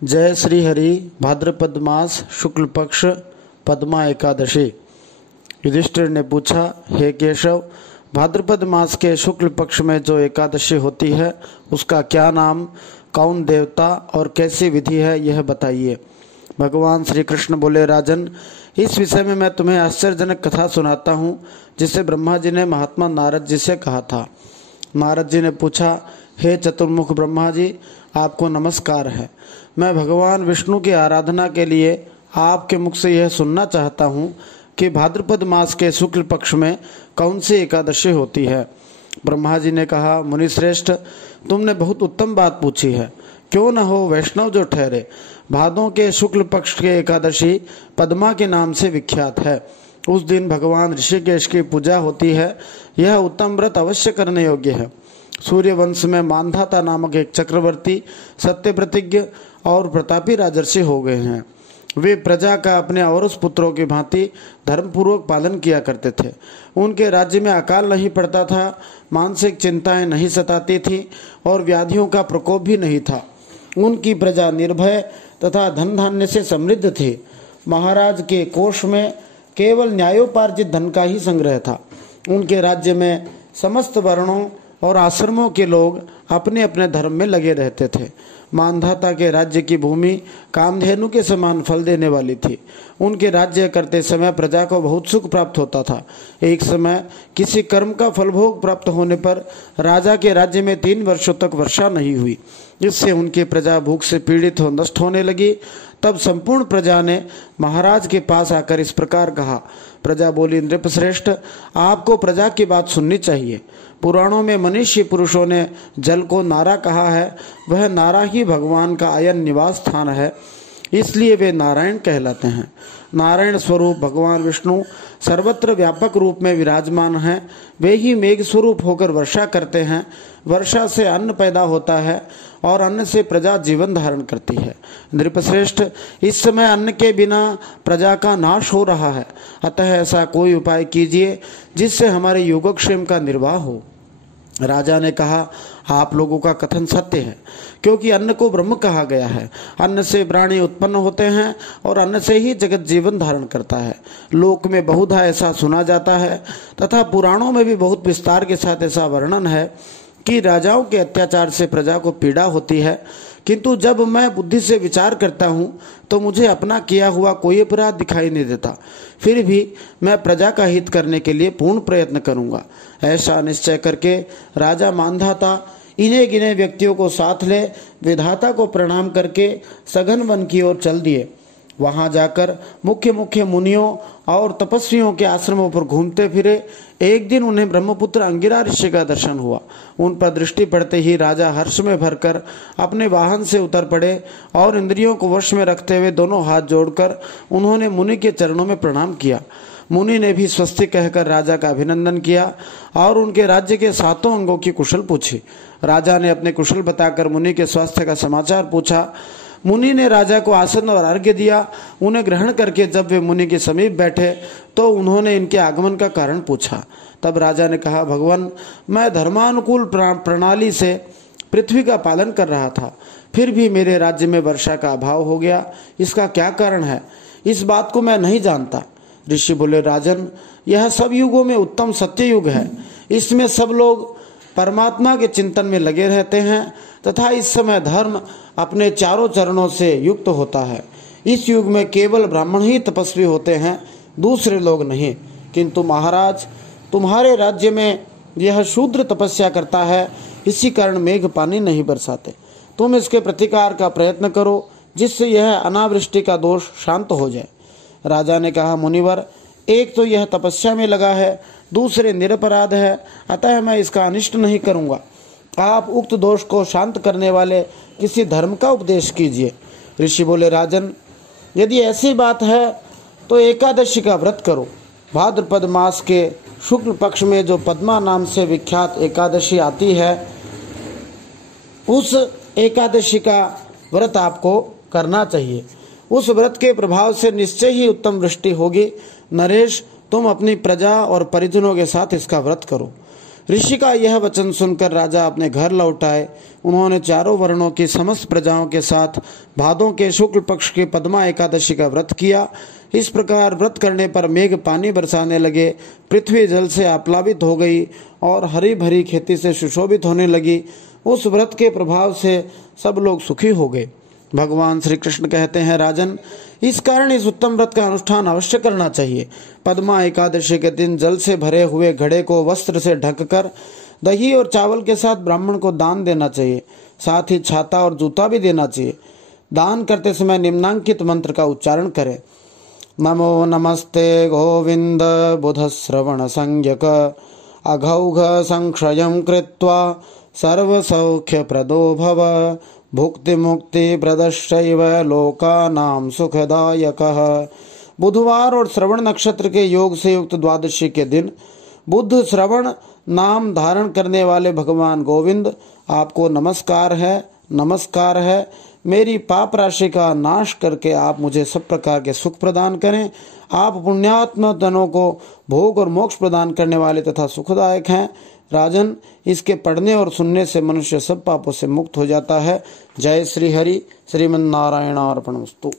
जय श्री हरि। भाद्रपद मास शुक्ल पक्ष पद्मा एकादशी। युधिष्ठिर ने पूछा, हे केशव, भाद्रपद मास के शुक्ल पक्ष में जो एकादशी होती है उसका क्या नाम, कौन देवता और कैसी विधि है, यह बताइए। भगवान श्री कृष्ण बोले, राजन, इस विषय में मैं तुम्हें आश्चर्यजनक कथा सुनाता हूँ जिसे ब्रह्मा जी ने महात्मा नारद जी से कहा था। नारद जी ने पूछा, हे चतुर्मुख ब्रह्मा जी, आपको नमस्कार है। मैं भगवान विष्णु की आराधना के लिए आपके मुख से यह सुनना चाहता हूँ कि भाद्रपद मास के शुक्ल पक्ष में कौन सी एकादशी होती है। ब्रह्मा जी ने कहा, मुनिश्रेष्ठ, तुमने बहुत उत्तम बात पूछी है। क्यों न हो वैष्णव जो ठहरे। भादों के शुक्ल पक्ष के एकादशी पद्मा के नाम से विख्यात है। उस दिन भगवान ऋषिकेश की पूजा होती है। यह उत्तम व्रत अवश्य करने योग्य है। सूर्य वंश में मांधाता नामक एक चक्रवर्ती सत्य प्रतिज्ञ और प्रतापी राजर्षि हो गए हैं। वे प्रजा का अपने औरस पुत्रों की भांति धर्मपूर्वक पालन किया करते थे। उनके राज्य में अकाल नहीं पड़ता था, मानसिक चिंताएं नहीं सताती थी और व्याधियों का प्रकोप भी नहीं था। उनकी प्रजा निर्भय तथा धन धान्य से समृद्ध थी। महाराज के कोष में केवल न्यायोपार्जित धन का ही संग्रह था। उनके राज्य में समस्त वर्णों और आश्रमों के लोग अपने अपने धर्म में लगे रहते थे। मानधाता के राज्य की भूमि कामधेनु के समान फल देने वाली थी। उनके राज्य करते समय प्रजा को बहुत सुख प्राप्त होता था। एक समय किसी कर्म का फलभोग प्राप्त होने पर राजा के राज्य में 3 वर्षों तक वर्षा नहीं हुई। इससे उनकी प्रजा भूख से पीड़ित हो नष्ट होने लगी। तब संपूर्ण प्रजा ने महाराज के पास आकर इस प्रकार कहा। प्रजा बोली, नृपश्रेष्ठ, आपको प्रजा की बात सुननी चाहिए। पुराणों में मनीषी पुरुषों ने जल को नारा कहा है। वह नारा ही भगवान का अयन निवास स्थान है, इसलिए वे नारायण कहलाते हैं। नारायण स्वरूप भगवान विष्णु सर्वत्र व्यापक रूप में विराजमान हैं। वे ही मेघ स्वरूप होकर वर्षा करते हैं। वर्षा से अन्न पैदा होता है और अन्न से प्रजा जीवन धारण करती है। नृपश्रेष्ठ, इस समय अन्न के बिना प्रजा का नाश हो रहा है। अतः ऐसा कोई उपाय कीजिए जिससे हमारे योगक्षेम का निर्वाह हो। राजा ने कहा, आप लोगों का कथन सत्य है, क्योंकि अन्न को ब्रह्म कहा गया है। अन्न से प्राणी उत्पन्न होते हैं और अन्न से ही जगत जीवन धारण करता है। लोक में बहुधा ऐसा सुना जाता है तथा पुराणों में भी बहुत विस्तार के साथ ऐसा वर्णन है कि राजाओं के अत्याचार से प्रजा को पीड़ा होती है। किंतु जब मैं बुद्धि से विचार करता हूँ तो मुझे अपना किया हुआ कोई अपराध दिखाई नहीं देता। फिर भी मैं प्रजा का हित करने के लिए पूर्ण प्रयत्न करूँगा। ऐसा निश्चय करके राजा मानधाता इन्हें गिने व्यक्तियों को साथ ले विधाता को प्रणाम करके सघन वन की ओर चल दिए। वहां जाकर मुख्य मुख्य मुनियों और तपस्वियों के आश्रमों पर घूमते फिरे। एक दिन उन्हें ब्रह्मपुत्र अंगिरा ऋषि का दर्शन हुआ। उन पर दृष्टि पड़ते ही राजा हर्ष में भरकर अपने वाहन से उतर पड़े और इंद्रियों को वश में रखते हुए दोनों हाथ जोड़कर उन्होंने मुनि के चरणों में प्रणाम किया। मुनि ने भी स्वस्ति कहकर राजा का अभिनंदन किया और उनके राज्य के 7 अंगों की कुशल पूछी। राजा ने अपने कुशल बताकर मुनि के स्वास्थ्य का समाचार पूछा। मुनि ने राजा को आसन और अर्घ्य दिया। उन्हें ग्रहण करके जब वे मुनि के समीप बैठे तो उन्होंने इनके आगमन का कारण पूछा। तब राजा ने कहा, भगवान, मैं धर्मानुकूल प्रणाली से पृथ्वी का पालन कर रहा था, फिर भी मेरे राज्य में वर्षा का अभाव हो गया। इसका क्या कारण है, इस बात को मैं नहीं जानता। ऋषि बोले, राजन, यह सब युगों में उत्तम सत्य युग है। इसमें सब लोग परमात्मा के चिंतन में लगे रहते हैं तथा इस समय धर्म अपने चारों चरणों से युक्त होता है। इस युग में केवल ब्राह्मण ही तपस्वी होते हैं, दूसरे लोग नहीं। किंतु महाराज, तुम्हारे राज्य में यह शूद्र तपस्या करता है, इसी कारण मेघ पानी नहीं बरसाते। तुम इसके प्रतिकार का प्रयत्न करो जिससे यह अनावृष्टि का दोष शांत हो जाए। राजा ने कहा, मुनिवर, एक तो यह तपस्या में लगा है, दूसरे निरपराध है, अतः मैं इसका अनिष्ट नहीं करूंगा। आप उक्त दोष को शांत करने वाले किसी धर्म का उपदेश कीजिए। ऋषि बोले, राजन, यदि ऐसी बात है तो एकादशी का व्रत करो। भाद्रपद मास के शुक्ल पक्ष में जो पद्मा नाम से विख्यात एकादशी आती है, उस एकादशी का व्रत आपको करना चाहिए। उस व्रत के प्रभाव से निश्चय ही उत्तम वृष्टि होगी। नरेश, तुम अपनी प्रजा और परिजनों के साथ इसका व्रत करो। ऋषि का यह वचन सुनकर राजा अपने घर लौट आए। उन्होंने चारों वर्णों की समस्त प्रजाओं के साथ भादों के शुक्ल पक्ष की पद्मा एकादशी का व्रत किया। इस प्रकार व्रत करने पर मेघ पानी बरसाने लगे, पृथ्वी जल से आप्लावित हो गई और हरी भरी खेती से सुशोभित होने लगी। उस व्रत के प्रभाव से सब लोग सुखी हो गए। भगवान श्री कृष्ण कहते हैं, राजन, इस कारण इस उत्तम व्रत का अनुष्ठान अवश्य करना चाहिए। पद्मा एकादशी के दिन जल से भरे हुए घड़े को वस्त्र से ढककर दही और चावल के साथ ब्राह्मण को दान देना चाहिए। साथ ही छाता और जूता भी देना चाहिए। दान करते समय निम्नांकित मंत्र का उच्चारण करें। नमो नमस्ते गोविंद बुध श्रवण संज्ञक अघौघ संक्षयं कृत्वा सर्व सौख्य प्रदो भव भुक्ति मुक्ति प्रदश्चैव लोकानां सुखदायकः। बुधवार और श्रवण नक्षत्र के योग से युक्त द्वादशी के दिन बुध श्रवण नाम धारण करने वाले भगवान गोविंद, आपको नमस्कार है। मेरी पाप राशि का नाश करके आप मुझे सब प्रकार के सुख प्रदान करें। आप पुण्यात्म जनों को भोग और मोक्ष प्रदान करने वाले तथा सुखदायक हैं। राजन, इसके पढ़ने और सुनने से मनुष्य सब पापों से मुक्त हो जाता है। जय श्री हरि। श्रीमन्नारायण अर्पणमस्तु।